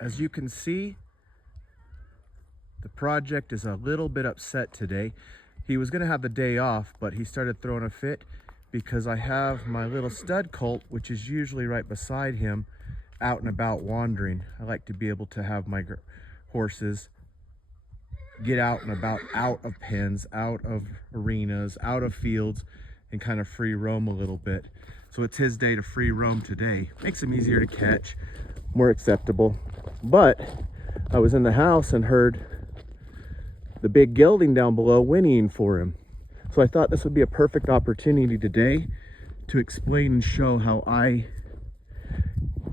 As you can see, the project is a little bit upset today. He was gonna have the day off, but he started throwing a fit because I have my little stud colt, which is usually right beside him, out and about wandering. I like to be able to have my horses get out and about, out of pens, out of arenas, out of fields, and kind of free roam a little bit. So it's his day to free roam today. Makes him easier to catch, more acceptable. But I was in the house and heard the big gelding down below whinnying for him. So I thought this would be a perfect opportunity today to explain and show how I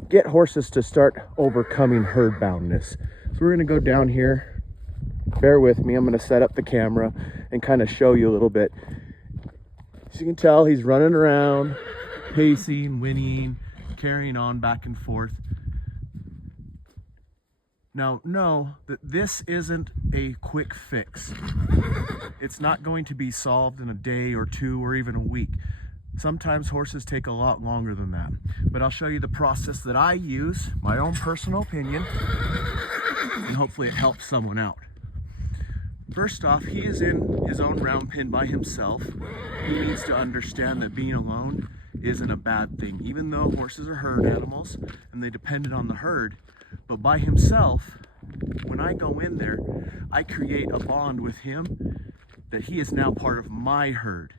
get horses to start overcoming herd boundness. So we're gonna go down here. Bear with me, I'm gonna set up the camera and kind of show you a little bit. As you can tell, he's running around, pacing, whinnying, carrying on back and forth. Now, know that this isn't a quick fix. It's not going to be solved in a day or two or even a week. Sometimes horses take a lot longer than that. But I'll show you the process that I use, my own personal opinion, and hopefully it helps someone out. First off, he is in his own round pen by himself. He needs to understand that being alone isn't a bad thing, even though horses are herd animals and they depended on the herd. But by himself, when I go in there, I create a bond with him that he is now part of my herd.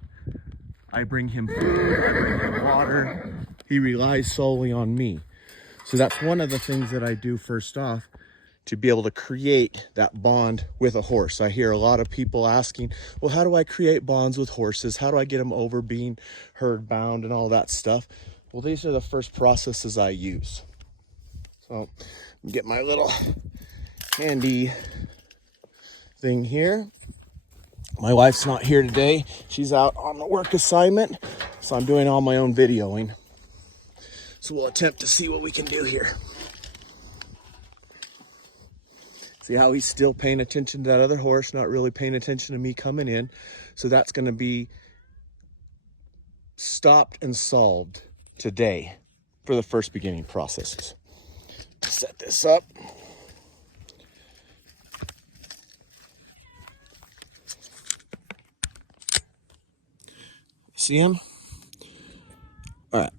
I bring him food, I bring him water. He relies solely on me. So that's one of the things that I do first off to be able to create that bond with a horse. I hear a lot of people asking, well, how do I create bonds with horses? How do I get them over being herd bound and all that stuff? Well, these are the first processes I use. So get my little handy thing here. My wife's not here today. She's out on a work assignment, so I'm doing all my own videoing. So we'll attempt to see what we can do here. See how he's still paying attention to that other horse, not really paying attention to me coming in. So that's going to be stopped and solved today for the first beginning processes. Set this up. See him? All right.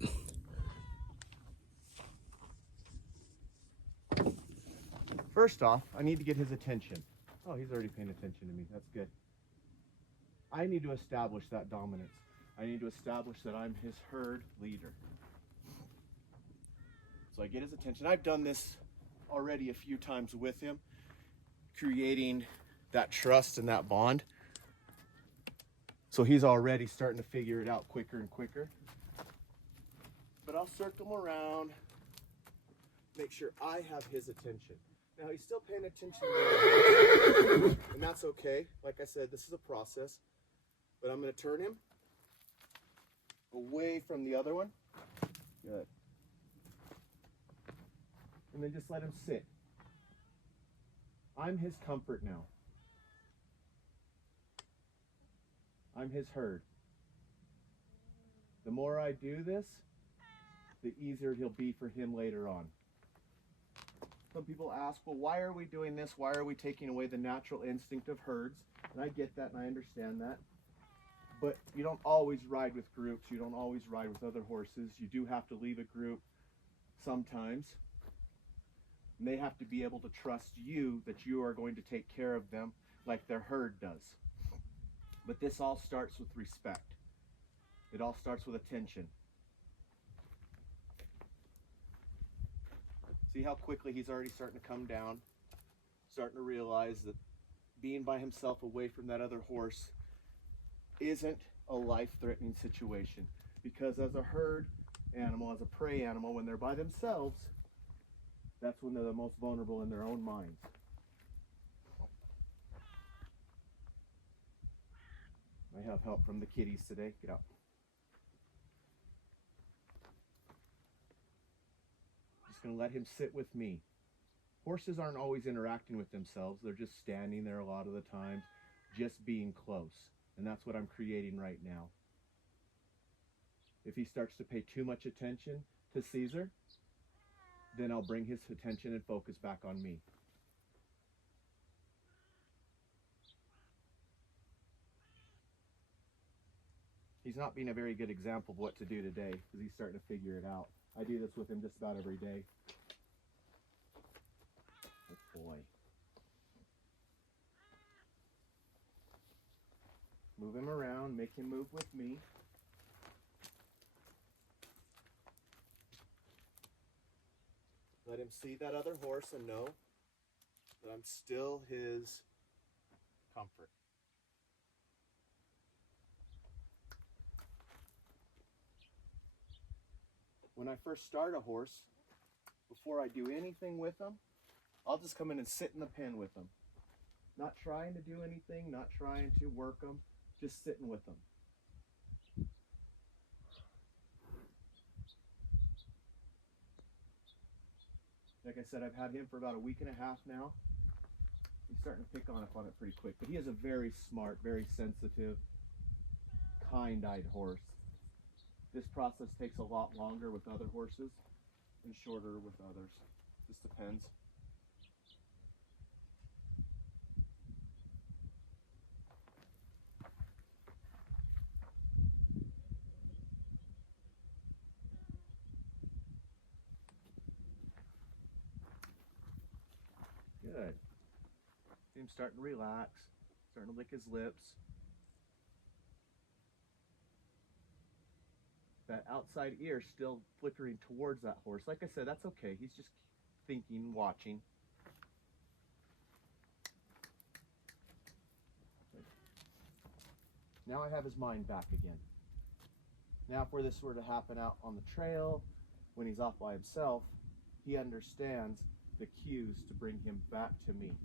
First off, I need to get his attention. Oh, he's already paying attention to me. That's good. I need to establish that dominance. I need to establish that I'm his herd leader. So I get his attention. I've done this already a few times with him, creating that trust and that bond. So he's already starting to figure it out quicker and quicker. But I'll circle him around, make sure I have his attention. Now he's still paying attention to me, and that's okay. Like I said, this is a process. But I'm going to turn him away from the other one. Good. And then just let him sit. I'm his comfort now. I'm his herd. The more I do this, the easier it'll be for him later on. Some people ask, well, why are we doing this? Why are we taking away the natural instinct of herds? And I get that and I understand that. But you don't always ride with groups. You don't always ride with other horses. You do have to leave a group sometimes. And they have to be able to trust you that you are going to take care of them like their herd does. But this all starts with respect. It all starts with attention. See how quickly he's already starting to come down, starting to realize that being by himself away from that other horse isn't a life-threatening situation. Because as a herd animal, as a prey animal, when they're by themselves, that's when they're the most vulnerable in their own minds. I have help from the kitties today. Get out. Just going to let him sit with me. Horses aren't always interacting with themselves. They're just standing there a lot of the times, just being close. And that's what I'm creating right now. If he starts to pay too much attention to Caesar, then I'll bring his attention and focus back on me. He's not being a very good example of what to do today because he's starting to figure it out. I do this with him just about every day. Good boy. Move him around, make him move with me. Let him see that other horse and know that I'm still his comfort. When I first start a horse, before I do anything with them, I'll just come in and sit in the pen with them. Not trying to do anything, not trying to work them, just sitting with them. Like I said, I've had him for about a week and a half now. He's starting to pick on it pretty quick, but he is a very smart, very sensitive, kind-eyed horse. This process takes a lot longer with other horses and shorter with others. Just depends. Good. See him starting to relax, starting to lick his lips. That outside ear still flickering towards that horse. Like I said, that's okay. He's just thinking, watching. Now I have his mind back again. Now if this were to happen out on the trail, when he's off by himself, he understands the cues to bring him back to me.